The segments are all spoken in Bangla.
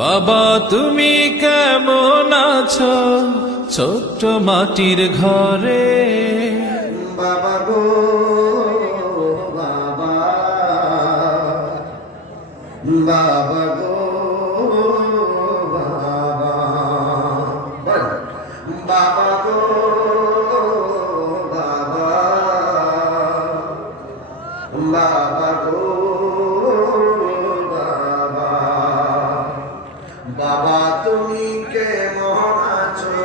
বাবা তুমি কেমন আছো ছোট্ট মাটির ঘরে? বাবা গো বাবা, বাবা গো বাবা, বাবা গো বাবা, বাবা গো বাবা, বাবা তুমি কেমন আছো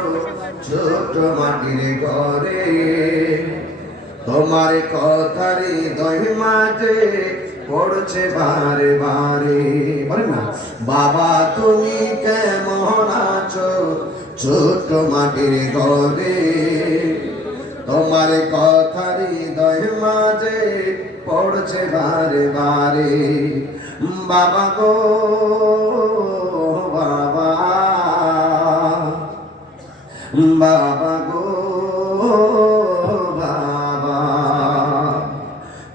ছোট মাটির ঘরে? তোমার কথার হৃদয় মাঝে পড়ছে বারে বারে, বলে না বাবা তুমি কেমন আছো ছোট মাটির ঘরে? তোমার কথার হৃদয় মাঝে পড়ছে বারে বারে, বাবা গো বাবা, বাবা গো বাবা।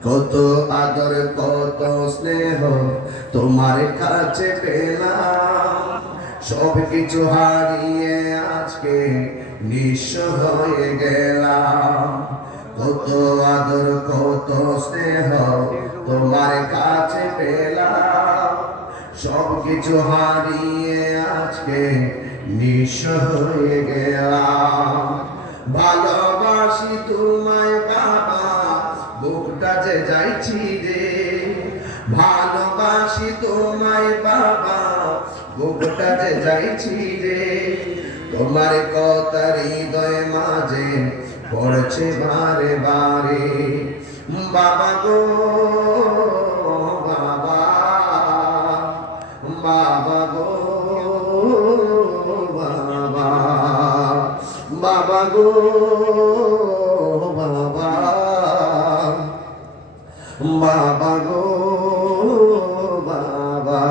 কত আদর কত স্নেহ তোমার কাছে পেলাম, সব কিছু হারিয়ে আজকে নিঃস্ব হয়ে গেলাম। কত আদর কত স্নেহ তোমার কাছে পেলাম, সব কিছু হারিয়ে আজকে নিঃস্ব হয়ে গেলাম। ভালোবাসি তোমায় বাবা, বুকটা যে যাইছি রে। ভালোবাসি তোমায় বাবা, বুকটা যে যাইছি রে। তোমার কথা হৃদয় মাঝে পড়ছে বারে বারে, বাবা গো বাবা, বাবা গো বাবা, বাবা গো বাবা, বাবা গো বাবা।